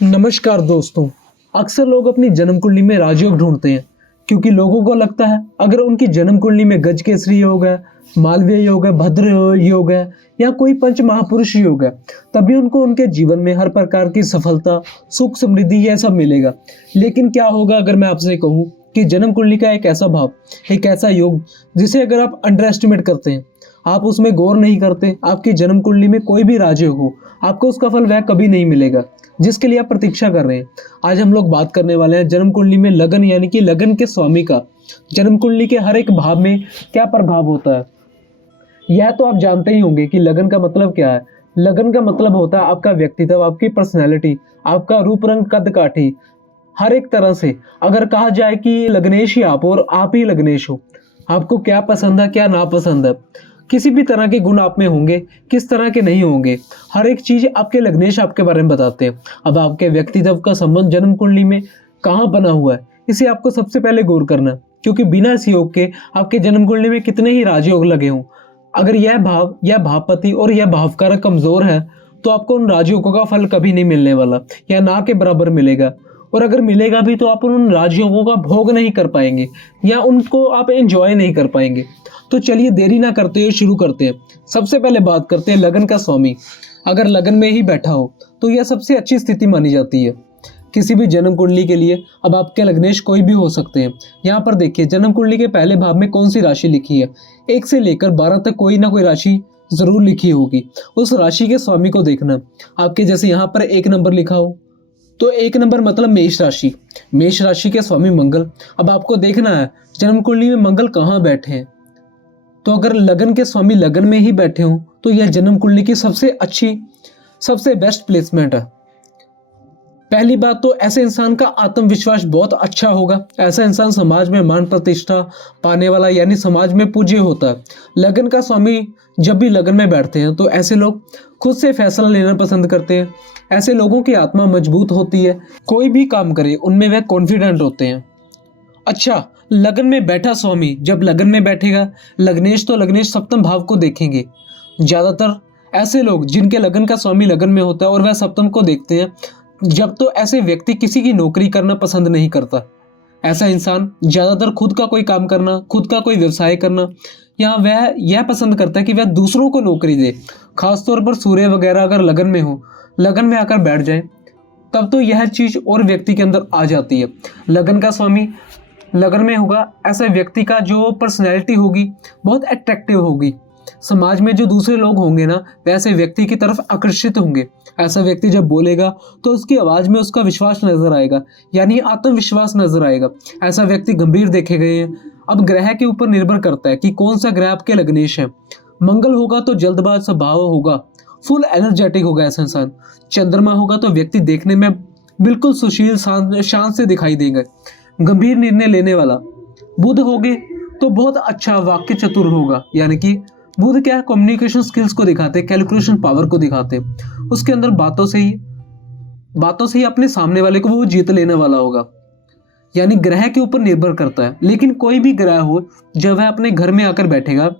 नमस्कार दोस्तों। अक्सर लोग अपनी जन्म कुंडली में राजयोग ढूंढते हैं क्योंकि लोगों को लगता है अगर उनकी जन्म कुंडली में गज केसरी योग है, मालवीय योग है, भद्र योग है या कोई पंच महापुरुष योग है, तभी उनको उनके जीवन में हर प्रकार की सफलता, सुख, समृद्धि यह सब मिलेगा। लेकिन क्या होगा अगर मैं आपसे कहूं कि जन्म कुंडली का एक ऐसा भाव, एक ऐसा योग जिसे अगर आप अंडर एस्टिमेट करते हैं, आप उसमें गौर नहीं करते, आपकी जन्म कुंडली में कोई भी राजयोग हो, आपको उसका फल वह कभी नहीं मिलेगा जिसके लिए आप प्रतीक्षा कर रहे हैं। आज हम लोग बात करने वाले हैं जन्म कुंडली में लगन यानी कि लगन के स्वामी का जन्म कुंडली के हर एक भाव में क्या प्रभाव होता है। यह तो आप जानते ही होंगे कि लगन का मतलब क्या है। लगन का मतलब होता है आपका व्यक्तित्व, आपकी पर्सनैलिटी, आपका रूप रंग कद काठी, हर एक तरह से। अगर कहा जाए कि लग्नेश ही आप हो और आप ही लग्नेश हो, आपको क्या पसंद है क्या नापसंद है, किसी भी तरह के गुण आप में होंगे, किस तरह के नहीं होंगे, हर एक चीज आपके लग्नेश आपके बारे में बताते हैं। अब आपके व्यक्तित्व का संबंध जन्म कुंडली में कहाँ बना हुआ है, इसे आपको सबसे पहले गौर करना है, क्योंकि बिना इस योग के आपके जन्म कुंडली में कितने ही राजयोग लगे हों, अगर यह भावपति और यह भावकारक कमजोर है तो आपको उन राजयोगों का फल कभी नहीं मिलने वाला या ना के बराबर मिलेगा। और अगर मिलेगा भी तो आप उन राजयोगों का भोग नहीं कर पाएंगे या उनको आप एंजॉय नहीं कर पाएंगे। तो चलिए देरी ना करते हुए शुरू करते हैं। सबसे पहले बात करते हैं लगन का स्वामी। अगर लगन में ही बैठा हो तो यह सबसे अच्छी स्थिति मानी जाती है किसी भी जन्म कुंडली के लिए। अब आपके लग्नेश कोई भी हो सकते हैं। यहाँ पर देखिए जन्म कुंडली के पहले भाव में कौन सी राशि लिखी है। 1 से लेकर 12 तक कोई ना कोई राशि जरूर लिखी होगी। उस राशि के स्वामी को देखना। आपके जैसे यहाँ पर 1 नंबर लिखा हो तो 1 नंबर मतलब मेष राशि। मेष राशि के स्वामी मंगल। अब आपको देखना है जन्म कुंडली में मंगल कहाँ बैठे हैं। तो अगर लगन के स्वामी लगन में ही बैठे हों तो यह जन्म कुंडली की सबसे अच्छी, सबसे बेस्ट प्लेसमेंट है। पहली बात तो ऐसे इंसान का आत्मविश्वास बहुत अच्छा होगा। ऐसा इंसान समाज में मान प्रतिष्ठा पाने वाला यानी समाज में पूज्य होता है। लगन का स्वामी जब भी लगन में बैठते हैं तो ऐसे लोग खुद से फैसला लेना पसंद करते हैं। ऐसे लोगों की आत्मा मजबूत होती है, कोई भी काम करे उनमें वह कॉन्फिडेंट होते हैं। अच्छा, लगन में बैठा स्वामी जब लगन में बैठेगा, लग्नेश तो लग्नेश सप्तम भाव को देखेंगे। ज्यादातर ऐसे लोग जिनके लगन का स्वामी लगन में होता है और वह सप्तम को देखते हैं, जब तो ऐसे व्यक्ति किसी की नौकरी करना पसंद नहीं करता। ऐसा इंसान ज्यादातर खुद का कोई काम करना, खुद का कोई व्यवसाय करना, या वह यह पसंद करता है कि वह दूसरों को नौकरी दे। खासतौर पर सूर्य वगैरह अगर लगन में हो, लगन में आकर बैठ जाए, तब तो यह चीज और व्यक्ति के अंदर आ जाती है। लगन का स्वामी लगन में होगा, ऐसे व्यक्ति का जो पर्सनैलिटी होगी बहुत अट्रैक्टिव होगी। समाज में जो दूसरे लोग होंगे ना, वैसे व्यक्ति की तरफ आकर्षित होंगे। ऐसा व्यक्ति जब बोलेगा तो उसकी आवाज में उसका विश्वास नजर आएगा, यानी आत्मविश्वास नजर आएगा। ऐसा व्यक्ति गंभीर देखे गए हैं। अब ग्रह के ऊपर निर्भर करता है कि कौन सा ग्रह आपके लग्नेश है। मंगल होगा तो जल्दबाज स्वभाव होगा, फुल एनर्जेटिक होगा ऐसा इंसान। चंद्रमा होगा तो व्यक्ति देखने में बिल्कुल सुशील शांत से दिखाई देंगे, गंभीर निर्णय लेने वाला। बुध होगे तो बहुत अच्छा वाक्य चतुर होगा, यानी कि बुध क्या है, कम्युनिकेशन स्किल्स को दिखाते, कैलकुलेशन पावर को दिखाते। उसके अंदर बातों से ही अपने सामने वाले को वो जीत लेने वाला होगा। यानी ग्रह के ऊपर निर्भर करता है। लेकिन कोई भी ग्रह हो, जब वह अपने घर में आकर बैठेगा,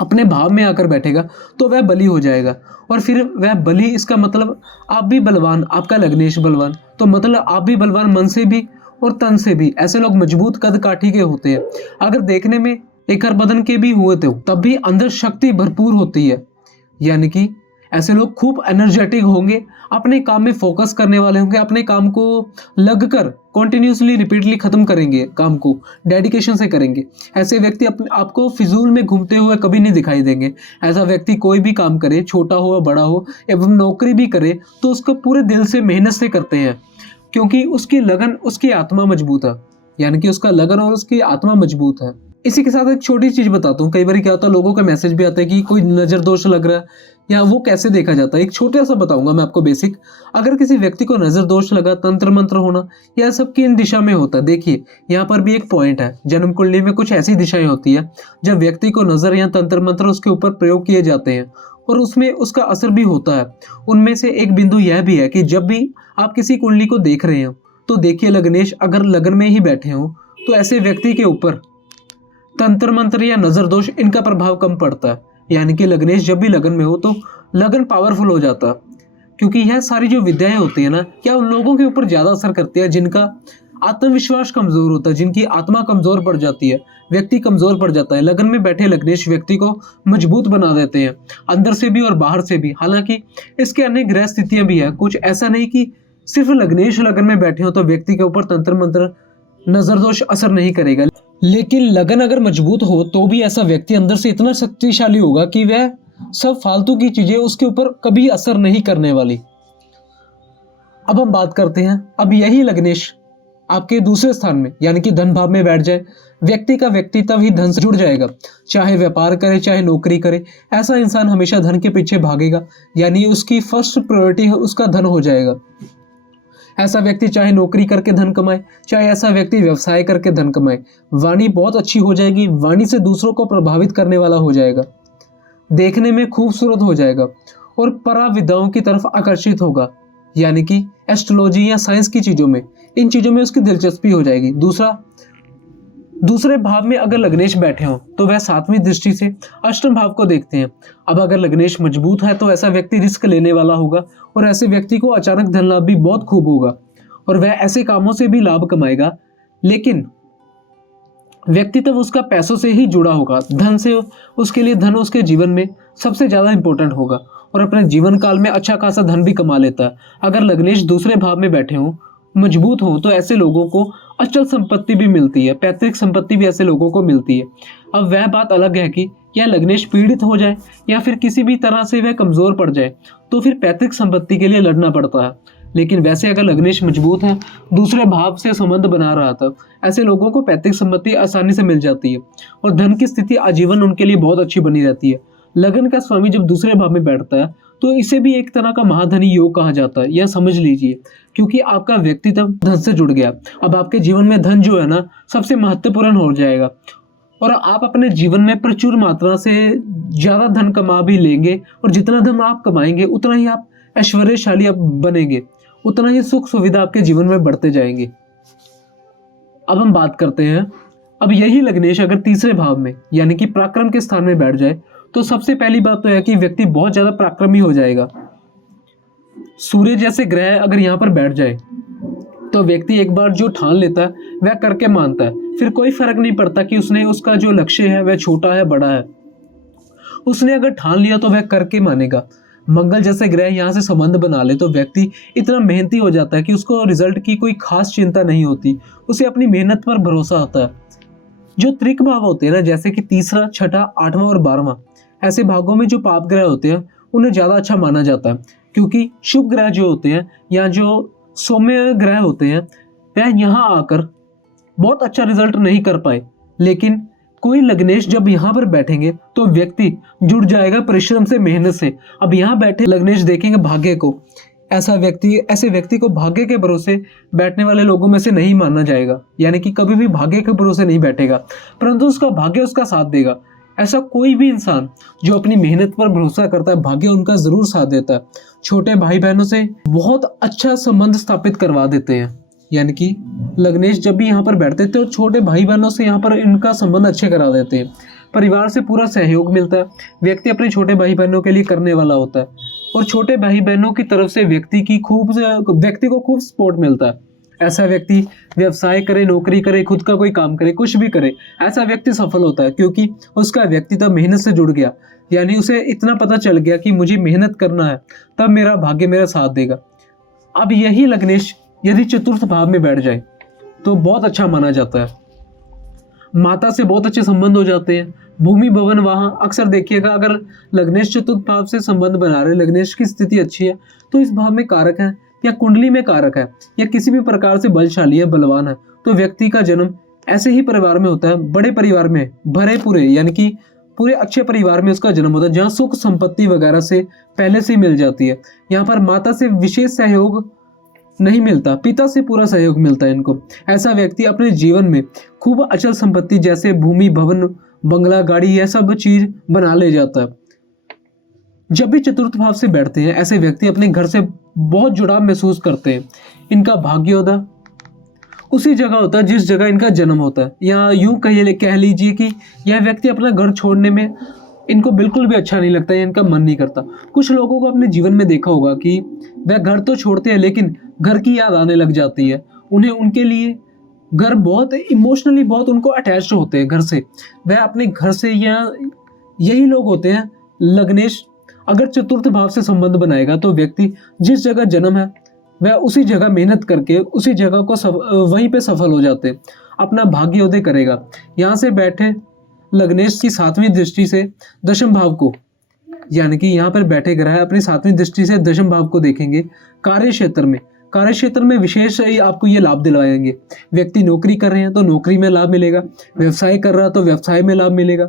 अपने भाव में आकर बैठेगा, तो वह बली हो जाएगा। और फिर वह बली, इसका मतलब आप भी बलवान, आपका लग्नेश बलवान, तो मतलब आप भी बलवान मन से भी और तन से भी। ऐसे लोग मजबूत कद काठी के होते हैं। अगर देखने में एकर बदन के भी हुए तो तब भी अंदर शक्ति भरपूर होती है। यानी कि ऐसे लोग खूब एनर्जेटिक होंगे, अपने काम में फोकस करने वाले होंगे, अपने काम को लगकर कॉन्टिन्यूसली रिपीटली खत्म करेंगे, काम को डेडिकेशन से करेंगे। ऐसे व्यक्ति आपको फिजूल में घूमते हुए कभी नहीं दिखाई देंगे। ऐसा व्यक्ति कोई भी काम करे, छोटा हो या बड़ा हो, एवं नौकरी भी करे तो उसको पूरे दिल से मेहनत से करते हैं, क्योंकि उसकी लगन, उसकी आत्मा मजबूत है। यानी कि उसका लगन और उसकी आत्मा मजबूत है। इसी के साथ एक छोटी चीज बताता हूँ। कई बार क्या होता है, लोगों का मैसेज भी आता है कि कोई नजर दोष लग रहा है या वो कैसे देखा जाता है। एक छोटा सा बताऊंगा मैं आपको बेसिक। अगर किसी व्यक्ति को नजर दोष लगा, तंत्र मंत्र होना, यह सब किन दिशा में होता है। देखिए यहाँ पर भी एक पॉइंट है। जन्म कुंडली में कुछ ऐसी दिशाएं होती है जब व्यक्ति को नजर या तंत्र मंत्र उसके ऊपर प्रयोग किए जाते हैं और उसमें उसका असर भी होता है। उनमें से एक बिंदु यह भी है कि जब भी आप किसी कुंडली को देख रहे हो तो देखिए लग्नेश अगर लगन में ही बैठे हो तो ऐसे व्यक्ति के ऊपर तंत्र मंत्र या नजर दोष, इनका प्रभाव कम पड़ता है। यानी कि लग्नेश जब भी लगन में हो तो लगन पावरफुल हो जाता है। क्योंकि यह सारी जो विद्याएं होती है ना, क्या उन लोगों के ऊपर ज्यादा असर करती है जिनका आत्मविश्वास कमजोर होता है, जिनकी आत्मा कमजोर पड़ जाती है, व्यक्ति कमजोर पड़ जाता है। लगन में बैठे लग्नेश व्यक्ति को मजबूत बना देते हैं, अंदर से भी और बाहर से भी। हालांकि इसके अनेक ग्रह स्थितियां भी है, कुछ ऐसा नहीं कि सिर्फ लग्नेश लगन में बैठे हो तो व्यक्ति के ऊपर तंत्र मंत्र नजर दोष असर नहीं करेगा। लेकिन लगन अगर मजबूत हो तो भी ऐसा व्यक्ति अंदर से इतना शक्तिशाली होगा कि वह सब फालतू की चीजें उसके ऊपर कभी असर नहीं करने वाली। अब हम बात करते हैं, अब यही लग्नेश आपके दूसरे स्थान में यानी कि धन भाव में बैठ जाए, व्यक्ति का व्यक्तित्व ही धन से जुड़ जाएगा। चाहे व्यापार करे चाहे नौकरी करे, ऐसा इंसान हमेशा धन के पीछे भागेगा, यानी उसकी फर्स्ट प्रायोरिटी है उसका धन हो जाएगा। ऐसा व्यक्ति चाहे नौकरी करके धन कमाए, चाहे ऐसा व्यक्ति व्यवसाय करके धन कमाए, वाणी बहुत अच्छी हो जाएगी, वाणी से दूसरों को प्रभावित करने वाला हो जाएगा, देखने में खूबसूरत हो जाएगा और पराविद्याओं की तरफ आकर्षित होगा, यानी कि एस्ट्रोलॉजी या साइंस की चीजों में, इन चीजों में उसकी दिलचस्पी हो जाएगी। दूसरे भाव में अगर लग्नेश बैठे हो तो वह 7वीं दृष्टि से अष्टम भाव को देखते हैं। अब अगर लग्नेश मजबूत है तो ऐसा व्यक्ति रिस्क लेने वाला होगा और ऐसे व्यक्ति को अचानक धन लाभ भी बहुत खूब होगा और वह ऐसे कामों से भी लाभ कमाएगा, लेकिन व्यक्तित्व उसका पैसों से ही जुड़ा होगा, धन से। उसके लिए धन उसके जीवन में सबसे ज्यादा इंपॉर्टेंट होगा और अपने जीवन काल में अच्छा खासा धन भी कमा लेता है। अगर लग्नेश दूसरे भाव में बैठे हों, मजबूत हो, तो ऐसे लोगों को अचल संपत्ति भी मिलती है, पैतृक संपत्ति भी ऐसे लोगों को मिलती है। अब वह बात अलग है कि यह लग्नेश पीड़ित हो जाए या फिर किसी भी तरह से वह कमजोर पड़ जाए तो फिर पैतृक संपत्ति के लिए लड़ना पड़ता है। लेकिन वैसे अगर लग्नेश मजबूत है, दूसरे भाव से संबंध बना रहा था, ऐसे लोगों को पैतृक संपत्ति आसानी से मिल जाती है और धन की स्थिति आजीवन उनके लिए बहुत अच्छी बनी रहती है। लगन का स्वामी जब दूसरे भाव में बैठता है तो इसे भी एक तरह का महाधनी योग कहा जाता है, यह समझ लीजिए, क्योंकि आपका व्यक्तित्व धन से जुड़ गया। अब आपके जीवन में धन जो है ना सबसे महत्वपूर्ण हो जाएगा और आप अपने जीवन में प्रचुर मात्रा से ज्यादा धन कमा भी लेंगे और जितना धन आप कमाएंगे उतना ही आप ऐश्वर्यशाली आप बनेंगे, उतना ही सुख सुविधा आपके जीवन में बढ़ते जाएंगे। अब हम बात करते हैं, अब यही लग्नेश अगर तीसरे भाव में यानी कि पराक्रम के स्थान में बैठ जाए तो सबसे पहली बात तो है कि व्यक्ति बहुत ज्यादा पराक्रमी हो जाएगा। सूर्य जैसे ग्रह अगर यहाँ पर बैठ जाए तो व्यक्ति एक बार जो ठान लेता है वह करके मानता है, फिर कोई फर्क नहीं पड़ता कि उसका जो लक्ष्य है वह छोटा है बड़ा है, उसने अगर ठान लिया तो वह करके मानेगा। मंगल जैसे ग्रह यहाँ से संबंध बना ले तो व्यक्ति इतना मेहनती हो जाता है कि उसको रिजल्ट की कोई खास चिंता नहीं होती, उसे अपनी मेहनत पर भरोसा होता है। जो त्रिक भाव होते हैं ना, जैसे कि तीसरा, छठा, 8वां और 12वां, ऐसे भागों में जो पाप ग्रह होते हैं उन्हें ज्यादा अच्छा माना जाता है, क्योंकि शुभ ग्रह जो होते हैं या जो सौम्य ग्रह होते हैं वह यहाँ आकर बहुत अच्छा रिजल्ट नहीं कर पाए। लेकिन कोई लग्नेश जब यहाँ पर बैठेंगे तो व्यक्ति जुड़ जाएगा परिश्रम से, मेहनत से। अब यहाँ बैठे लग्नेश देखेंगे भाग्य को, ऐसे व्यक्ति को भाग्य के भरोसे बैठने वाले लोगों में से नहीं माना जाएगा, यानी कि कभी भी भाग्य के भरोसे नहीं बैठेगा, परंतु उसका भाग्य उसका साथ देगा। ऐसा कोई भी इंसान जो अपनी मेहनत पर भरोसा करता है, भाग्य उनका जरूर साथ देता है। छोटे भाई बहनों से बहुत अच्छा संबंध स्थापित करवा देते हैं, यानी कि लग्नेश जब भी यहाँ पर बैठते थे तो छोटे भाई बहनों से यहाँ पर इनका संबंध अच्छे करा देते हैं। परिवार से पूरा सहयोग मिलता है, व्यक्ति अपने छोटे भाई बहनों के लिए करने वाला होता है और छोटे भाई बहनों की तरफ से व्यक्ति को खूब सपोर्ट मिलता है। ऐसा व्यक्ति व्यवसाय करे, नौकरी करे, खुद का कोई काम करे, कुछ भी करे, ऐसा व्यक्ति सफल होता है क्योंकि उसका व्यक्तित्व मेहनत से जुड़ गया, यानी उसे इतना पता चल गया कि मुझे मेहनत करना है तब मेरा भाग्य मेरा साथ देगा। अब यही लग्नेश यदि चतुर्थ भाव में बैठ जाए तो बहुत अच्छा माना जाता है, माता से बहुत अच्छे संबंध हो जाते हैं। भूमि भवन वहां अक्सर देखिएगा, अगर लग्नेश चतुर्थ भाव से संबंध बना रहे, लग्नेश की स्थिति अच्छी है तो इस भाव में कारक है या कुंडली में कारक है या किसी भी प्रकार से बलशाली है, बलवान है, तो व्यक्ति का जन्म ऐसे ही परिवार में होता है, बड़े परिवार में, भरे पूरे यानी कि पूरे अच्छे परिवार में उसका जन्म होता है, जहाँ सुख संपत्ति वगैरह से पहले से मिल जाती है। यहाँ पर माता से विशेष सहयोग नहीं मिलता, पिता से पूरा सहयोग मिलता है इनको। ऐसा व्यक्ति अपने जीवन में खूब अचल संपत्ति जैसे भूमि, भवन, बंगला, गाड़ी, यह सब चीज बना ले जाता है। जब भी चतुर्थ भाव से बैठते हैं ऐसे व्यक्ति अपने घर से बहुत जुड़ाव महसूस करते हैं। इनका भाग्योदय उसी जगह होता है जिस जगह इनका जन्म होता है, या यूं कह लीजिए कि यह व्यक्ति अपना घर छोड़ने में इनको बिल्कुल भी अच्छा नहीं लगता है, इनका मन नहीं करता। कुछ लोगों को अपने जीवन में देखा होगा कि वह घर तो छोड़ते हैं लेकिन घर की याद आने लग जाती है। उन्हें उनके लिए घर बहुत इमोशनली बहुत उनको अटैच्ड होते हैं घर से। वह अपने घर से या यही लोग होते हैं। लग्नेश अगर चतुर्थ भाव से संबंध बनाएगा तो व्यक्ति जिस जगह जन्म है वह उसी जगह मेहनत करके उसी जगह को वहीं पे सफल हो जाते, अपना भाग्योदय करेगा। यहाँ से बैठे लग्नेश की 7वीं दृष्टि से दशम भाव को, यानी कि यहाँ पर बैठे ग्रह अपनी 7वीं दृष्टि से दशम भाव को देखेंगे। कार्य क्षेत्र में विशेष आपको ये लाभ दिलवाएंगे। व्यक्ति नौकरी कर रहे हैं तो नौकरी में लाभ मिलेगा, व्यवसाय कर रहा है तो व्यवसाय में लाभ मिलेगा।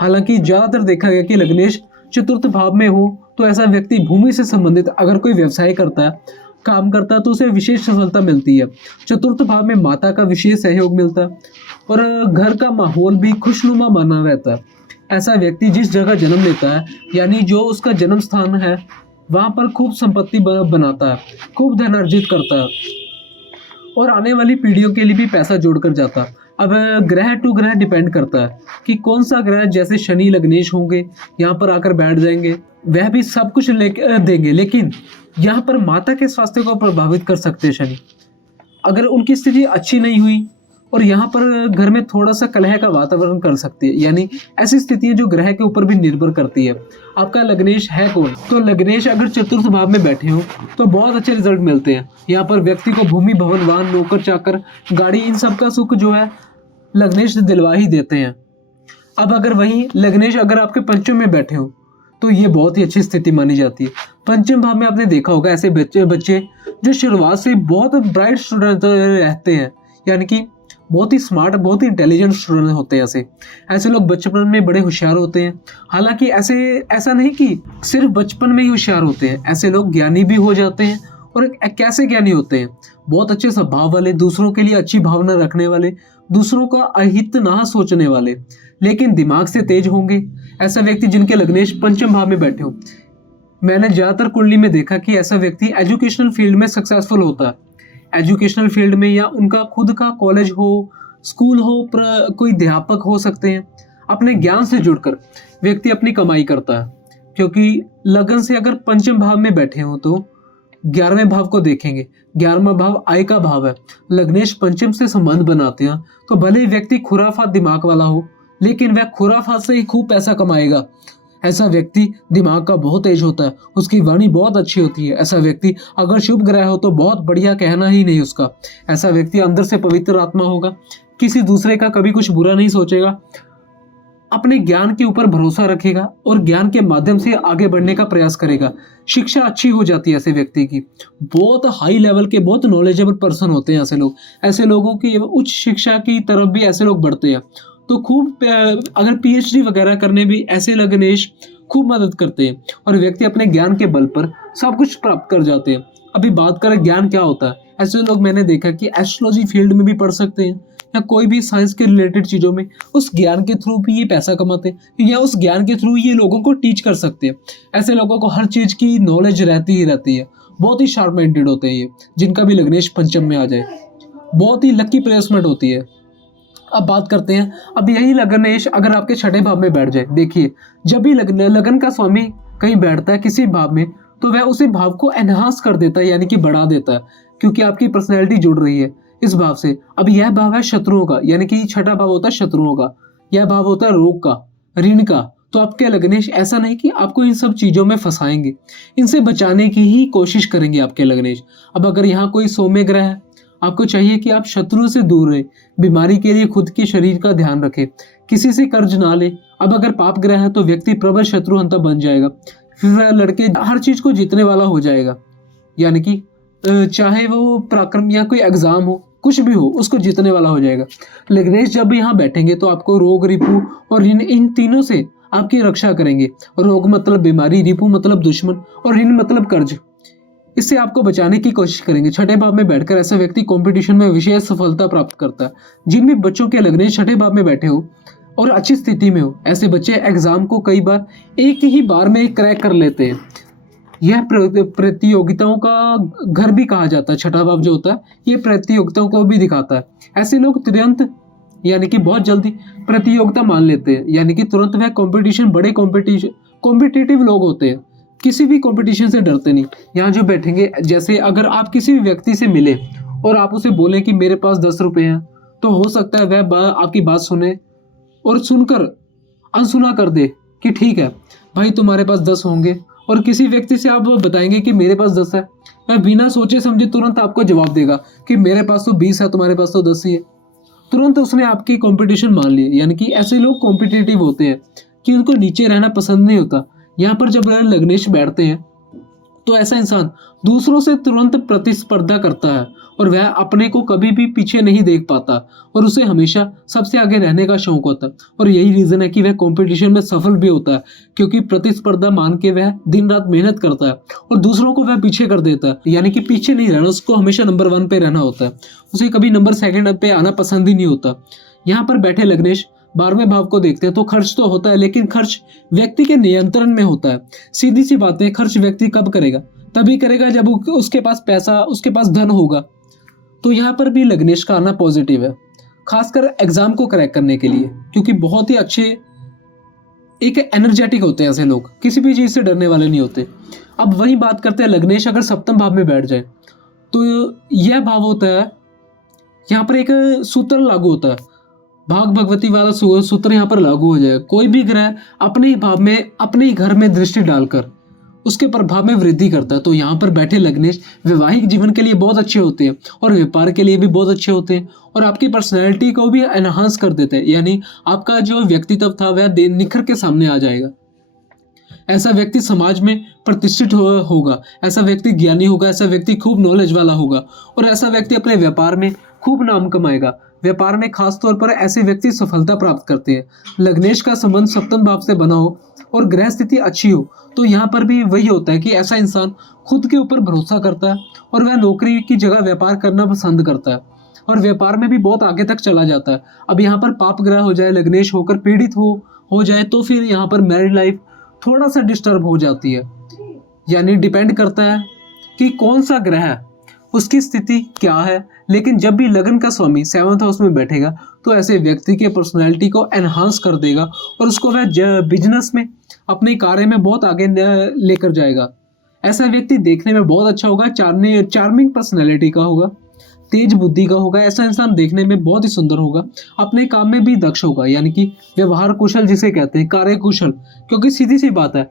हालांकि ज्यादातर देखा गया कि लग्नेश चतुर्थ भाव में हो तो ऐसा व्यक्ति भूमि से संबंधित अगर कोई व्यवसाय करता है, काम करता है तो उसे विशेष सफलता मिलती है। चतुर्थ भाव में माता का विशेष सहयोग मिलता है और घर का माहौल भी खुशनुमा बना रहता है। ऐसा व्यक्ति जिस जगह जन्म लेता है, यानी जो उसका जन्म स्थान है, वहां पर खूब संपत्ति बनाता है, खूब धन अर्जित करता है और आने वाली पीढ़ियों के लिए भी पैसा जोड़ कर जाता है। अब ग्रह टू ग्रह डिपेंड करता है कि कौन सा ग्रह, जैसे शनि लग्नेश होंगे यहाँ पर आकर बैठ जाएंगे, वह भी सब कुछ देंगे, लेकिन यहाँ पर माता के स्वास्थ्य को प्रभावित कर सकते हैं शनि। अगर उनकी स्थिति अच्छी नहीं हुई और यहाँ पर घर में थोड़ा सा कलह का वातावरण कर सकती है, यानी ऐसी स्थितियां जो ग्रह के ऊपर भी निर्भर करती है। आपका लग्नेश है कौन? तो लग्नेश अगर चतुर्थ भाव में बैठे हो तो बहुत अच्छे रिजल्ट मिलते हैं। यहाँ पर व्यक्ति को भूमि, भवन, वाहन, नौकर चाकर, गाड़ी, इन सब का सुख जो है लग्नेश दिलवा ही देते हैं। अब अगर वही लग्नेश अगर आपके पंचम में बैठे हो तो ये बहुत ही अच्छी स्थिति मानी जाती है। पंचम भाव में आपने देखा होगा ऐसे बच्चे जो शुरुआत से बहुत ब्राइट स्टूडेंट रहते हैं, यानी कि बहुत ही स्मार्ट, बहुत ही इंटेलिजेंट स्टूडेंट होते हैं। ऐसे लोग बचपन में बड़े होशियार होते हैं। हालांकि ऐसा नहीं कि सिर्फ बचपन में ही होशियार होते हैं, ऐसे लोग ज्ञानी भी हो जाते हैं। और कैसे ज्ञानी होते हैं? बहुत अच्छे स्वभाव वाले, दूसरों के लिए अच्छी भावना रखने वाले, दूसरों का अहित ना सोचने वाले, लेकिन दिमाग से तेज होंगे। ऐसा व्यक्ति जिनके लग्नेश पंचम भाव में बैठे हो, मैंने ज्यादातर कुंडली में देखा कि ऐसा व्यक्ति एजुकेशनल फील्ड में सक्सेसफुल होता है। एजुकेशनल फील्ड में या उनका खुद का कॉलेज हो, स्कूल हो, कोई अध्यापक हो सकते हैं। अपने ज्ञान से जुड़कर व्यक्ति अपनी कमाई करता है, क्योंकि लगन से अगर पंचम भाव में बैठे हो तो 11वें भाव को देखेंगे। 11वां भाव आय का भाव है। लग्नेश पंचम से संबंध बनाते हैं तो भले ही व्यक्ति खुराफात दिमाग वाला हो, लेकिन वह खुराफात से ही खूब पैसा कमाएगा। ऐसा व्यक्ति दिमाग का बहुत तेज होता है, उसकी वाणी बहुत अच्छी होती है। ऐसा व्यक्ति अगर शुभ ग्रह हो तो बहुत बढ़िया, कहना ही नहीं उसका। ऐसा व्यक्ति अंदर से पवित्र आत्मा होगा, किसी दूसरे का कभी कुछ बुरा नहीं सोचेगा, अपने ज्ञान के ऊपर भरोसा रखेगा और ज्ञान के माध्यम से आगे बढ़ने का प्रयास करेगा। शिक्षा अच्छी हो जाती है ऐसे व्यक्ति की। बहुत हाई लेवल के, बहुत नॉलेजेबल पर्सन होते हैं ऐसे लोग। ऐसे लोगों की उच्च शिक्षा की तरफ भी ऐसे लोग बढ़ते हैं तो खूब, अगर पीएचडी वगैरह करने भी ऐसे लग्नेश खूब मदद करते हैं और व्यक्ति अपने ज्ञान के बल पर सब कुछ प्राप्त कर जाते हैं। अभी बात करें ज्ञान क्या होता है, ऐसे लोग मैंने देखा कि एस्ट्रोलॉजी फील्ड में भी पढ़ सकते हैं या कोई भी साइंस के रिलेटेड चीज़ों में, उस ज्ञान के थ्रू भी ये पैसा कमाते हैं या उस ज्ञान के थ्रू ये लोगों को टीच कर सकते हैं। ऐसे लोगों को हर चीज़ की नॉलेज रहती ही रहती है। बहुत ही शार्प माइंडेड होते हैं ये, जिनका भी लग्नेश पंचम में आ जाए। बहुत ही लकी प्लेसमेंट होती है। अब बात करते हैं, अब यही लग्नेश अगर आपके छठे भाव में बैठ जाए, देखिए जब भी लगन का स्वामी कहीं बैठता है किसी भाव में तो वह उसी भाव को एनहांस कर देता है, यानी कि बढ़ा देता है, क्योंकि आपकी पर्सनैलिटी जुड़ रही है इस भाव से। अब यह भाव है शत्रुओं का, यानी कि छठा भाव होता है शत्रुओं का, यह भाव होता है रोग का, ऋण का। तो आपके लग्नेश ऐसा नहीं कि आपको इन सब चीजों में फंसाएंगे, इनसे बचाने की ही कोशिश करेंगे आपके लग्नेश। अब अगर यहाँ कोई सौम्य ग्रह है, आपको चाहिए कि आप शत्रुओं से दूर रहे, बीमारी के लिए खुद के शरीर का ध्यान रखें, किसी से कर्ज ना ले। अब अगर पाप ग्रह है तो व्यक्ति प्रबल शत्रुहंता बन जाएगा, फिर वह लड़के हर चीज को जीतने वाला हो जाएगा, यानी कि चाहे वो पराक्रम या कोई एग्जाम हो, कुछ भी हो, उसको जीतने वाला हो जाएगा। लग्नेश जब यहाँ बैठेंगे तो आपको रोग, रिपु और ऋण, इन तीनों से आपकी रक्षा करेंगे। रोग मतलब बीमारी, रिपु मतलब दुश्मन और ऋण मतलब कर्ज, इससे आपको बचाने की कोशिश करेंगे। छठे भाव में बैठकर ऐसा व्यक्ति कंपटीशन में विशेष सफलता प्राप्त करता है। जिन भी बच्चों के लग्नेश छठे भाव में बैठे हो और अच्छी स्थिति में हो, ऐसे बच्चे एग्जाम को कई बार एक ही बार में क्रैक कर लेते हैं। यह प्रतियोगिताओं का घर भी कहा जाता है। छठा भाव जो होता है ये प्रतियोगिताओं को भी दिखाता है। ऐसे लोग तुरंत यानी कि बहुत जल्दी प्रतियोगिता मान लेते हैं, यानी कि तुरंत वह कंपटीशन, बड़े कॉम्पिटिटिव लोग होते हैं, किसी भी कंपटीशन से डरते नहीं। यहाँ जो बैठेंगे, जैसे अगर आप किसी भी व्यक्ति से मिले और आप उसे बोलें कि मेरे पास 10 रुपए हैं, तो हो सकता है वह आपकी बात सुने और सुनकर अनसुना कर दे कि ठीक है भाई तुम्हारे पास 10 होंगे। और किसी व्यक्ति से आप बताएंगे कि मेरे पास 10 है, वह बिना सोचे समझे तुरंत आपको जवाब देगा कि मेरे पास तो 20 है, तुम्हारे पास तो 10 ही है। तुरंत उसने आपकी कंपटीशन मान ली। यानी कि ऐसे लोग कॉम्पिटिटिव होते हैं कि उनको नीचे रहना पसंद नहीं होता। यहाँ पर जब लग्नेश बैठते हैं तो ऐसा इंसान दूसरों से तुरंत प्रतिस्पर्धा करता है और वह अपने को कभी भी पीछे नहीं देख पाता और उसे हमेशा सबसे आगे रहने का शौक होता है। और यही रीजन है कि वह कंपटीशन में सफल भी होता है, क्योंकि प्रतिस्पर्धा मान के वह दिन रात मेहनत करता है और दूसरों को वह पीछे कर देता है। यानी कि पीछे नहीं रहना, उसको हमेशा नंबर 1 पे रहना होता है, उसे कभी नंबर 2 पे आना पसंद ही नहीं होता। यहाँ पर बैठे लग्नेश 12वें भाव को देखते हैं तो खर्च तो होता है, लेकिन खर्च व्यक्ति के नियंत्रण में होता है। सीधी सी बात है, खर्च व्यक्ति कब करेगा? तभी करेगा जब उसके पास पैसा, उसके पास धन होगा। तो यहाँ पर भी लग्नेश का आना पॉजिटिव है, खासकर एग्जाम को क्रैक करने के लिए, क्योंकि बहुत ही अच्छे एक एनर्जेटिक होते हैं ऐसे लोग, किसी भी चीज से डरने वाले नहीं होते। अब वही बात करते हैं, लग्नेश अगर 7वें भाव में बैठ जाए तो यह भाव होता है, यहाँ पर एक सूत्र लागू होता है, भाग भगवती वाला सूत्र यहाँ पर लागू हो जाएगा। कोई भी ग्रह अपने ही भाव में, अपने ही घर में दृष्टि डालकर उसके प्रभाव में वृद्धि करता है। तो यहाँ पर बैठे लग्नेश वैवाहिक जीवन के लिए बहुत अच्छे होते हैं और व्यापार के लिए भी बहुत अच्छे होते हैं और आपकी पर्सनैलिटी को भी एनहांस कर देते हैं। यानी आपका जो व्यक्तित्व था वह निखर के सामने आ जाएगा। ऐसा व्यक्ति समाज में प्रतिष्ठित होगा, ऐसा व्यक्ति ज्ञानी होगा, ऐसा व्यक्ति खूब नॉलेज वाला होगा और ऐसा व्यक्ति अपने व्यापार में खूब नाम कमाएगा। व्यापार में खास तौर पर ऐसे व्यक्ति सफलता प्राप्त करते हैं। लग्नेश का संबंध 7वें भाव से बना हो और ग्रह स्थिति अच्छी हो तो यहाँ पर भी वही होता है कि ऐसा इंसान खुद के ऊपर भरोसा करता है और वह नौकरी की जगह व्यापार करना पसंद करता है और व्यापार में भी बहुत आगे तक चला जाता है। अब यहाँ पर पाप ग्रह हो जाए, लग्नेश होकर पीड़ित हो जाए तो फिर यहाँ पर मैरिड लाइफ थोड़ा सा डिस्टर्ब हो जाती है। यानी डिपेंड करता है कि कौन सा ग्रह है, उसकी स्थिति क्या है। लेकिन जब भी लगन का स्वामी 7th हाउस में बैठेगा तो ऐसे व्यक्ति के पर्सनालिटी को एनहांस कर देगा और उसको वह बिजनेस में, अपने कार्य में बहुत आगे लेकर जाएगा। ऐसा व्यक्ति देखने में बहुत अच्छा होगा, चार्मिंग पर्सनैलिटी का होगा, तेज बुद्धि का होगा। ऐसा इंसान देखने में बहुत ही सुंदर होगा, अपने काम में भी दक्ष होगा, यानी कि व्यवहार कुशल जिसे कहते हैं, कार्य कुशल। क्योंकि सीधी सी बात है,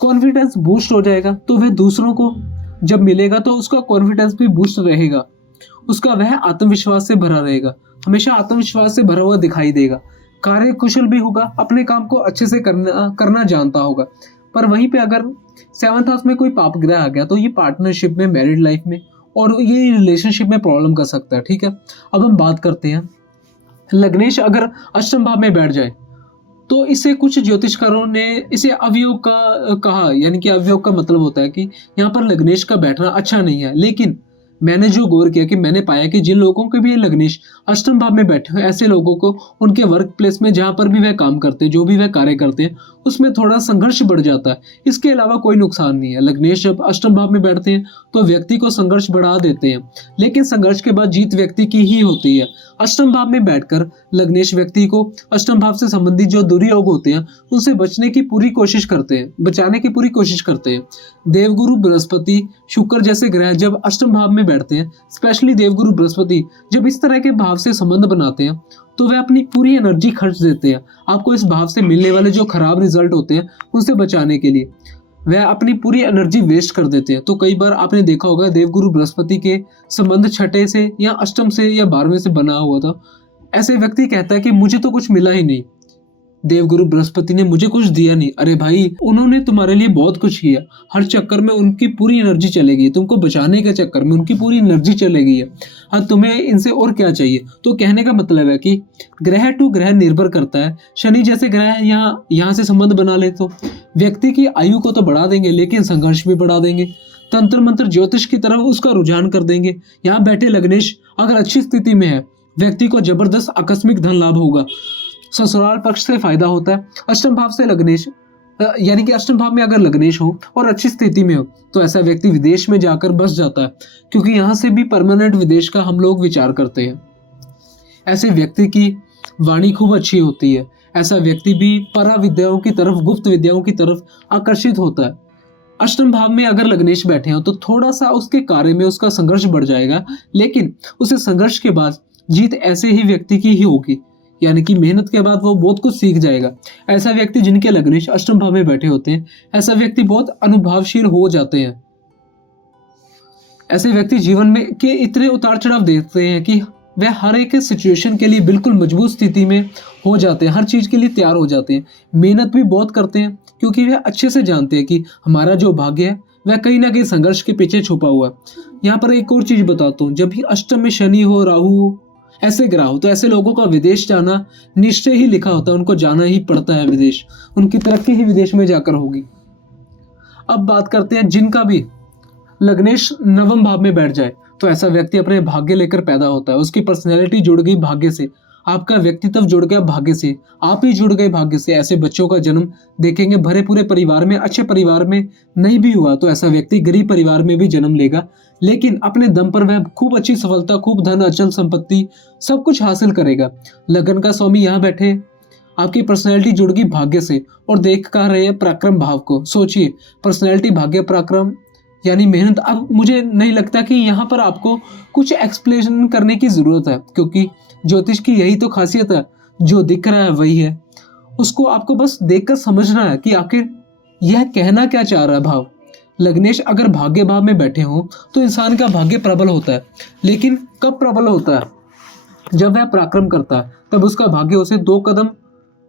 कॉन्फिडेंस बूस्ट हो जाएगा तो वह दूसरों को जब मिलेगा तो उसका कॉन्फिडेंस भी बूस्ट रहेगा, उसका वह आत्मविश्वास से भरा रहेगा, हमेशा आत्मविश्वास से भरा हुआ दिखाई देगा। कार्य कुशल भी होगा, अपने काम को अच्छे से करना जानता होगा। पर वहीं पे अगर 7th हाउस में कोई पाप ग्रह आ गया तो ये पार्टनरशिप में, मैरिड लाइफ में और ये रिलेशनशिप में प्रॉब्लम कर सकता है। ठीक है, अब हम बात करते हैं लग्नेश अगर 8वें भाव में बैठ जाए तो इसे कुछ ज्योतिषकारों ने इसे अवयोग का कहा। यानी कि अवयोग का मतलब होता है कि यहाँ पर लग्नेश का बैठना अच्छा नहीं है। लेकिन मैंने जो गौर किया कि मैंने पाया कि जिन लोगों के भी ये लग्नेश 8वें भाव में बैठे हैं, ऐसे लोगों को उनके वर्क प्लेस में जहाँ पर भी वह काम करते हैं, जो भी वह कार्य करते हैं, उसमें थोड़ा संघर्ष बढ़ जाता है। इसके अलावा कोई नुकसान नहीं है। लग्नेश जब 8वें भाव में बैठते हैं तो व्यक्ति को संघर्ष बढ़ा देते हैं, लेकिन संघर्ष के बाद जीत व्यक्ति की ही होती है। 8वें भाव में बैठकर लग्नेश व्यक्ति को 8वें भाव से संबंधित जो दुर्योग होते हैं उनसे बचने की पूरी कोशिश करते हैं, बचाने की पूरी कोशिश करते हैं। देवगुरु बृहस्पति, शुक्र जैसे ग्रह जब 8वें भाव में बैठते हैं, स्पेशली देवगुरु बृहस्पति जब इस तरह के भाव से संबंध बनाते हैं तो वे अपनी पूरी एनर्जी खर्च देते हैं आपको इस भाव से मिलने वाले जो खराब रिजल्ट होते हैं उनसे बचाने के लिए। वह अपनी पूरी एनर्जी वेस्ट कर देते हैं। तो कई बार आपने देखा होगा देवगुरु बृहस्पति के संबंध 6 से या 8 से या 12वें से बना हुआ था। ऐसे व्यक्ति कहता है कि मुझे तो कुछ मिला ही नहीं, देवगुरु बृहस्पति ने मुझे कुछ दिया नहीं। अरे भाई, उन्होंने तुम्हारे लिए बहुत कुछ किया, हर चक्कर में उनकी पूरी एनर्जी चले गई, तुमको बचाने के चक्कर में उनकी पूरी एनर्जी चले गई है। हाँ, तुम्हें इनसे और क्या चाहिए? तो कहने का मतलब है कि ग्रह टू ग्रह निर्भर करता है। शनि जैसे ग्रह यहाँ से संबंध बना ले तो व्यक्ति की आयु को तो बढ़ा देंगे, लेकिन संघर्ष भी बढ़ा देंगे, तंत्र मंत्र ज्योतिष की तरफ उसका रुझान कर देंगे। यहाँ बैठे लग्नेश अगर अच्छी स्थिति में है, व्यक्ति को जबरदस्त आकस्मिक धन लाभ होगा, ससुराल पक्ष से फायदा होता है। 8वें भाव से लग्नेश, यानी कि 8वें भाव में अगर लग्नेश हो और अच्छी स्थिति में हो तो ऐसा व्यक्ति विदेश में जाकर बस जाता है, क्योंकि यहाँ से भी परमानेंट विदेश का हम लोग विचार करते हैं। ऐसे व्यक्ति की वाणी खूब अच्छी होती है। ऐसा व्यक्ति भी परा विद्याओं की तरफ, गुप्त विद्याओं की तरफ आकर्षित होता है। अष्टम भाव में अगर लग्नेश बैठे हो तो थोड़ा सा उसके कार्य में उसका संघर्ष बढ़ जाएगा, लेकिन उसे संघर्ष के बाद जीत ऐसे ही व्यक्ति की ही होगी, यानी कि मेहनत के बाद वो बहुत कुछ सीख जाएगा। ऐसा व्यक्ति जिनके लग्नेश अष्टम भाव में बैठे होते हैं, ऐसा व्यक्ति बहुत अनुभवशील हो जाते हैं। ऐसे व्यक्ति जीवन में के इतने उतार चढ़ाव देखते हैं कि वह हर एक सिचुएशन के लिए बिल्कुल मजबूत स्थिति में हो जाते हैं, हर चीज के लिए तैयार हो जाते हैं। मेहनत भी बहुत करते हैं क्योंकि वह अच्छे से जानते हैं कि हमारा जो भाग्य है वह कहीं ना कहीं संघर्ष के पीछे छुपा हुआ है। यहाँ पर एक और चीज बताता हूँ, जब भी अष्टम में शनि हो, राहु हो, ऐसे ग्रह हो, तो ऐसे लोगों का विदेश जाना निश्चय ही लिखा होता है, उनको जाना ही पड़ता है विदेश, उनकी तरक्की ही विदेश में जाकर होगी। अब बात करते हैं जिनका भी लग्नेश नवम भाव में बैठ जाए, तो ऐसा व्यक्ति अपने भाग्य लेकर पैदा होता है। उसकी पर्सनैलिटी जुड़ गई भाग्य से, आपका व्यक्तित्व जुड़ गया भाग्य से, आप ही जुड़ गए भाग्य से। ऐसे बच्चों का जन्म देखेंगे भरे पूरे परिवार में, अच्छे परिवार में नहीं भी हुआ तो ऐसा व्यक्ति गरीब परिवार में भी जन्म लेगा, लेकिन अपने दम पर वह खूब अच्छी सफलता, खूब धन, अचल संपत्ति सब कुछ हासिल करेगा। लगन का स्वामी यहाँ बैठे, आपकी पर्सनैलिटी जुड़ गई भाग्य से और देख कर रहे हैं पराक्रम भाव को। सोचिए, पर्सनैलिटी, भाग्य, पराक्रम यानी मेहनत। अब मुझे नहीं लगता कि यहाँ पर आपको कुछ एक्सप्लेनेशन करने की जरूरत है, क्योंकि ज्योतिष की यही तो खासियत है, जो दिख रहा है वही है, उसको आपको बस देखकर समझना है कि आखिर यह कहना क्या चाह रहा है भाव। लग्नेश अगर भाग्य भाव में बैठे हो तो इंसान का भाग्य प्रबल होता है, लेकिन कब प्रबल होता है? जब वह पराक्रम करता है, तब उसका भाग्य उसे 2 कदम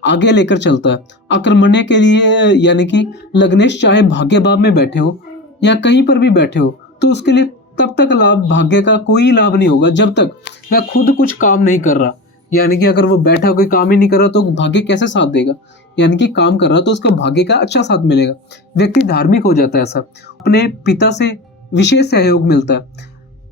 आगे लेकर चलता है आक्रमण के लिए। यानी कि लग्नेश चाहे भाग्य भाव में बैठे हो या कहीं पर भी बैठे हो, तो उसके लिए तब तक लाभ, भाग्य का कोई लाभ नहीं होगा जब तक वह खुद कुछ काम नहीं कर रहा। यानी कि अगर वो बैठा कोई काम ही नहीं कर रहा तो भाग्य कैसे साथ देगा? यानी कि काम कर रहा तो उसका भाग्य का अच्छा साथ मिलेगा। व्यक्ति धार्मिक हो जाता है, ऐसा अपने पिता से विशेष सहयोग मिलता है,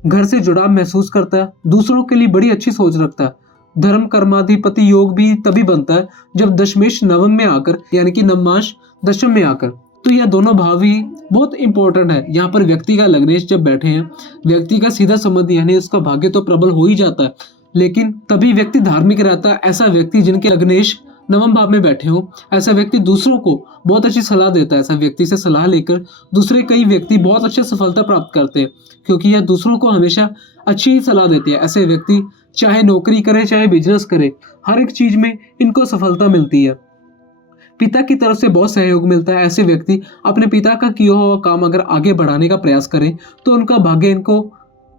घर से जुड़ाव महसूस करता है, दूसरों के लिए बड़ी अच्छी सोच रखता है। धर्म कर्माधिपति योग भी तभी बनता है जब दशमेश नवम में आकर, यानी कि नवमांश दशम में आकर, तो यह दोनों भाव ही बहुत इंपॉर्टेंट है। यहाँ पर व्यक्ति का लग्नेश जब बैठे हैं, व्यक्ति का सीधा संबंध यानी उसका भाग्य तो प्रबल हो ही जाता है, लेकिन तभी व्यक्ति धार्मिक रहता है। ऐसा व्यक्ति जिनके लग्नेश नवम भाव में बैठे हो, ऐसा व्यक्ति दूसरों को बहुत अच्छी सलाह देता है। ऐसा व्यक्ति से सलाह लेकर दूसरे कई व्यक्ति बहुत अच्छी सफलता प्राप्त करते हैं, क्योंकि यह दूसरों को हमेशा अच्छी ही सलाह देते हैं। ऐसे व्यक्ति चाहे नौकरी करे चाहे बिजनेस करे, हर एक चीज में इनको सफलता मिलती है। पिता की तरफ से बहुत सहयोग मिलता है। ऐसे व्यक्ति अपने पिता का किया हुआ काम अगर आगे बढ़ाने का प्रयास करें तो उनका भाग्य इनको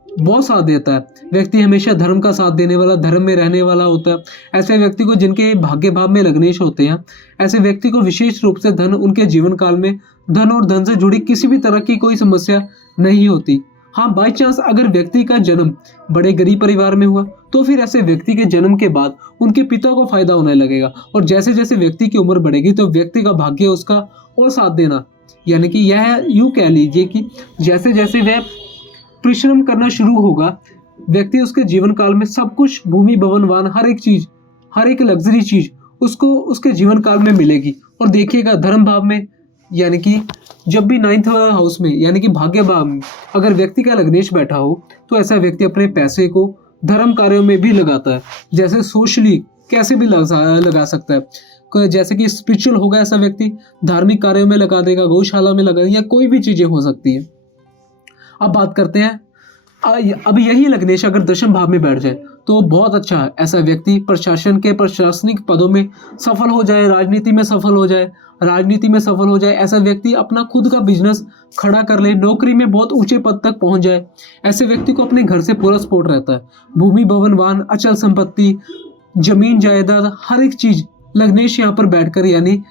बहुत साथ देता है। व्यक्ति हमेशा धर्म का साथ देने वाला, धर्म में रहने वाला होता है। ऐसे व्यक्ति को जिनके भाग्य भाव में लग्नेश होते हैं, ऐसे व्यक्ति को विशेष रूप से धन, उनके जीवन काल में धन और धन से जुड़ी किसी भी तरह की कोई समस्या नहीं होती। हाँ, बाई चांस अगर व्यक्ति का जन्म बड़े गरीब परिवार में हुआ तो फिर ऐसे व्यक्ति के जन्म के बाद उनके पिता को फायदा होने लगेगा, और जैसे जैसे व्यक्ति की उम्र बढ़ेगी तो व्यक्ति का भाग्य उसका और साथ देना। यानी कि यह यूं कह लीजिए कि जैसे जैसे वह परिश्रम करना शुरू होगा, व्यक्ति उसके जीवन काल में सब कुछ, भूमि, भवन, वाहन, हर एक चीज, हर एक लग्जरी चीज उसको उसके जीवन काल में मिलेगी। और देखिएगा धर्म भाव में, यानी कि जब भी 9th हाउस में यानी कि भाग्य भाव में अगर व्यक्ति का लग्नेश बैठा हो तो ऐसा व्यक्ति अपने पैसे को धर्म कार्यों में भी लगाता है। जैसे सोशली कैसे भी लगा सकता है, जैसे कि स्पिरिचुअल होगा ऐसा व्यक्ति धार्मिक कार्यों में लगा देगा, गौशाला में लगा देगा, या कोई भी चीजें हो सकती है। अब बात करते हैं, अब यही लग्नेश अगर दशम भाव में बैठ जाए तो बहुत अच्छा है। ऐसा व्यक्ति प्रशासन के प्रशासनिक पदों में सफल हो जाए, राजनीति में सफल हो जाए, ऐसा व्यक्ति अपना खुद का बिजनेस खड़ा कर ले, नौकरी में बहुत ऊंचे पद तक पहुंच जाए। ऐसे व्यक्ति को अपने घर से पूरा सपोर्ट रहता है। भूमि, भवन, वाहन, अचल संपत्ति, जमीन जायदाद, हर एक चीज लग्नेश यहाँ पर बैठकर यानी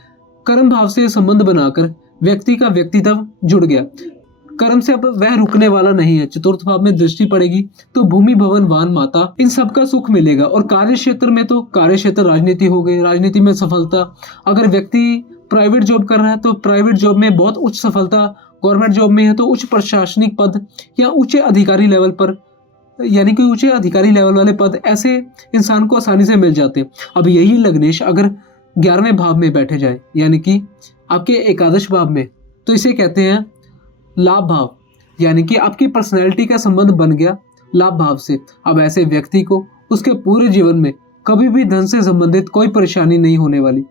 कर्म भाव से संबंध बनाकर व्यक्ति का व्यक्तित्व जुड़ गया। कर्म से अब वह रुकने वाला नहीं है। चतुर्थ भाव में दृष्टि पड़ेगी तो भूमि, भवन, वाहन, माता, इन सब का सुख मिलेगा। और कार्य क्षेत्र में तो कार्य क्षेत्र राजनीति हो गई, राजनीति में सफलता। अगर व्यक्ति प्राइवेट जॉब कर रहा है तो प्राइवेट जॉब में बहुत उच्च सफलता, गवर्नमेंट जॉब में है तो उच्च प्रशासनिक पद या ऊंचे अधिकारी लेवल पर, यानी कि ऊंचे अधिकारी लेवल वाले पद ऐसे इंसान को आसानी से मिल जाते हैं। अब यही लग्नेश अगर 11वें भाव में बैठे जाए, यानी कि आपके एकादश भाव में, तो इसे कहते हैं लाभ भाव। यानी कि आपकी पर्सनैलिटी का संबंध बन गया लाभ भाव से। अब ऐसे व्यक्ति को उसके पूरे जीवन में कभी भी धन से संबंधित कोई परेशानी नहीं होने वाली।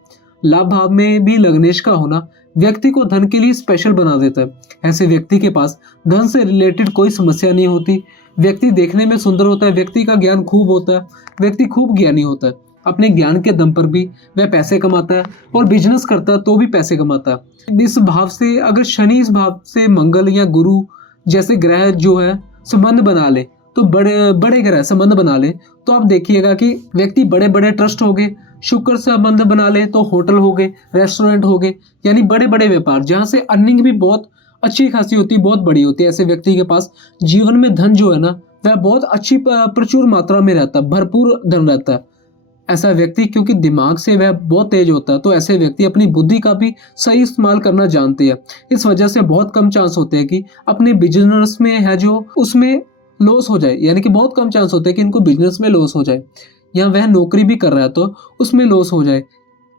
लाभ भाव में भी लग्नेश का होना व्यक्ति को धन के लिए स्पेशल बना देता है। ऐसे व्यक्ति के पास धन से रिलेटेड कोई समस्या नहीं होती। व्यक्ति देखने में सुंदर होता है, व्यक्ति का ज्ञान खूब होता है, व्यक्ति खूब ज्ञानी होता है। अपने ज्ञान के दम पर भी वह पैसे कमाता है और बिजनेस करता है तो भी पैसे कमाता है। इस भाव से अगर शनि इस भाव से मंगल या गुरु जैसे ग्रह जो है संबंध बना ले, तो बड़े बड़े ग्रह संबंध बना ले, तो आप देखिएगा कि व्यक्ति बड़े बड़े ट्रस्ट हो गए। शुक्र से संबंध बना ले तो होटल हो गए, रेस्टोरेंट हो गए, यानी बड़े बड़े व्यापार जहाँ से अर्निंग भी बहुत अच्छी खासी होती है, बहुत बड़ी होती है। ऐसे व्यक्ति के पास जीवन में धन जो है ना वह बहुत अच्छी प्रचुर मात्रा में रहता है, भरपूर धन रहता है। ऐसा व्यक्ति क्योंकि दिमाग से वह बहुत तेज होता है, तो ऐसे व्यक्ति अपनी बुद्धि का भी सही इस्तेमाल करना जानते हैं। इस वजह से बहुत कम चांस होते हैं कि अपने बिजनेस में है जो उसमें लॉस हो जाए, यानी कि बहुत कम चांस होते हैं कि इनको बिजनेस में लॉस हो जाए, या वह नौकरी भी कर रहा है तो उसमें लॉस हो जाए।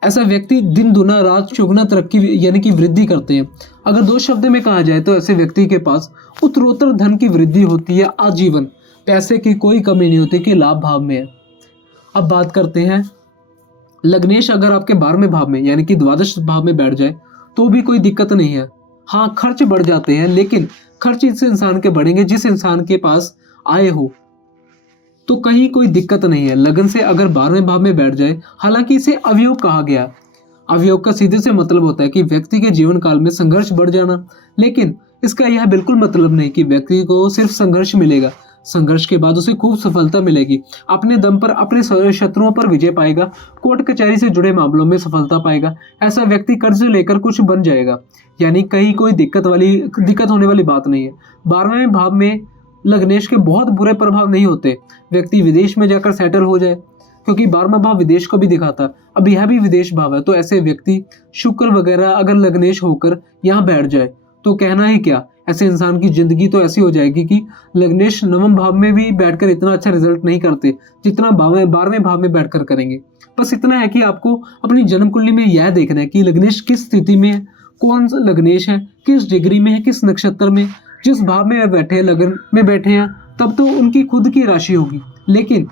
ऐसा व्यक्ति दिन दुना रात चौगुना तरक्की यानी कि वृद्धि करते हैं। अगर दो शब्द में कहा जाए तो ऐसे व्यक्ति के पास उत्तरोत्तर धन की वृद्धि होती है, आजीवन पैसे की कोई कमी नहीं होती कि लाभ भाव में है। अब बात करते हैं लग्नेश अगर आपके 12वें भाव में यानी कि द्वादश भाव में बैठ जाए तो भी कोई दिक्कत नहीं है। हाँ, खर्च बढ़ जाते हैं, लेकिन खर्च इस इंसान के बढ़ेंगे जिस इंसान के पास आय हो, तो कहीं कोई दिक्कत नहीं है। लगन से अगर 12वें भाव में बैठ जाए, हालांकि इसे अवयोग कहा गया। अवयोग का सीधे से मतलब होता है कि व्यक्ति के जीवन काल में संघर्ष बढ़ जाना, लेकिन इसका यह बिल्कुल मतलब नहीं कि व्यक्ति को सिर्फ संघर्ष मिलेगा। संघर्ष के बाद उसे खूब सफलता मिलेगी, अपने दम पर अपने शत्रुओं पर विजय पाएगा, कोर्ट कचहरी से जुड़े मामलों में सफलता पाएगा। ऐसा व्यक्ति कर्ज लेकर कुछ बन जाएगा, यानी कहीं कोई दिक्कत होने वाली बात नहीं है। 12वें भाव में लग्नेश के बहुत बुरे प्रभाव नहीं होते। व्यक्ति विदेश में जाकर सेटल हो जाए, क्योंकि 12वां भाव विदेश को भी दिखाता, अब यह भी विदेश भाव है, तो ऐसे व्यक्ति शुक्र वगैरह अगर लग्नेश होकर यहाँ बैठ जाए तो कहना ही क्या। ऐसे इंसान की जिंदगी तो ऐसी हो जाएगी कि लग्नेश 9वें भाव में भी बैठकर इतना अच्छा रिजल्ट नहीं करते जितना 12वें भाव में बैठकर करेंगे। बस इतना है कि आपको अपनी जन्म कुंडली में यह देखना है कि लग्नेश किस स्थिति में है, कौन सा लग्नेश है, किस डिग्री में है, किस नक्षत्र में, जिस भाव में वह बैठे हैं, लगन में बैठे हैं, तब तो उनकी खुद की राशि होगी। लेकिन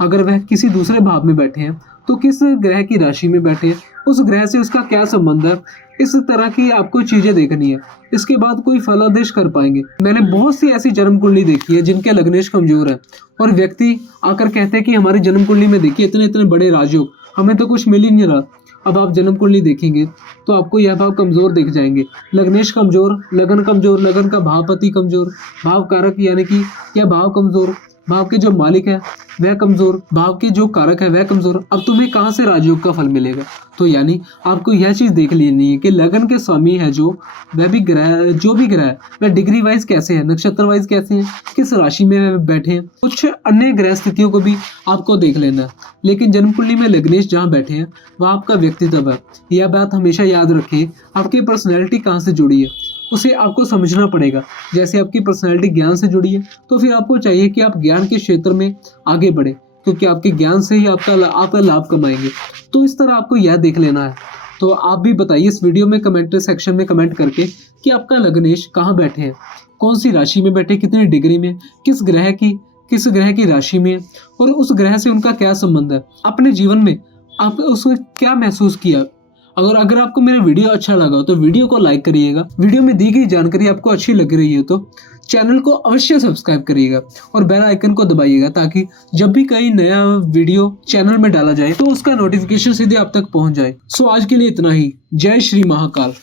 अगर वह किसी दूसरे भाव में बैठे हैं तो किस ग्रह की राशि में बैठे हैं, उस ग्रह से उसका क्या संबंध है, इस तरह की आपको चीजें देखनी है। इसके बाद कोई फलादेश कर पाएंगे। मैंने बहुत सी ऐसी जन्म कुंडली देखी है जिनके लग्नेश कमजोर है और व्यक्ति आकर कहते हैं कि हमारी जन्म कुंडली में देखिए इतने इतने बड़े राजयोग, हमें तो कुछ मिल ही नहीं रहा। अब आप जन्म कुंडली देखेंगे तो आपको यह भाव कमजोर दिख जाएंगे। लग्नेश कमजोर, लगन कमजोर, लगन का भावपति कमजोर, भाव कारक यानी कि यह भाव कमजोर, भाव के जो मालिक है वह कमजोर, भाव के जो कारक है वह कमजोर। अब तुम्हें कहाँ से राजयोग का फल मिलेगा। तो यानी आपको यह चीज देख लेनी है कि लगन के स्वामी है जो वह भी ग्रह, जो भी ग्रह है वह डिग्री वाइज कैसे है, नक्षत्र वाइज कैसे है, किस राशि में वह बैठे हैं, कुछ अन्य ग्रह स्थितियों को भी आपको देख लेना है। लेकिन जन्म कुंडली में लग्नेश जहाँ बैठे हैं वह आपका व्यक्तित्व है। यह बात हमेशा याद रखिए। आपकी पर्सनैलिटी कहाँ से जुड़ी है उसे आपको समझना पड़ेगा। जैसे आपकी पर्सनैलिटी ज्ञान से जुड़ी है तो फिर आपको चाहिए कि आप ज्ञान के क्षेत्र में आगे बढ़े, क्योंकि आपके ज्ञान से ही आपका लाभ कमाएंगे। तो इस तरह आपको यह देख लेना है। तो आप भी बताइए इस वीडियो में कमेंट सेक्शन में कमेंट करके कि आपका लग्नेश कहाँ बैठे हैं, कौन सी राशि में बैठे, कितनी डिग्री में, किस ग्रह की राशि में, और उस ग्रह से उनका क्या संबंध है। अपने जीवन में आपने उसको क्या महसूस किया। अगर आपको मेरा वीडियो अच्छा लगा तो वीडियो को लाइक करिएगा। वीडियो में दी गई जानकारी आपको अच्छी लग रही है तो चैनल को अवश्य सब्सक्राइब करिएगा और बेल आइकन को दबाइएगा, ताकि जब भी कहीं नया वीडियो चैनल में डाला जाए तो उसका नोटिफिकेशन सीधे आप तक पहुंच जाए। सो आज के लिए इतना ही। जय श्री महाकाल।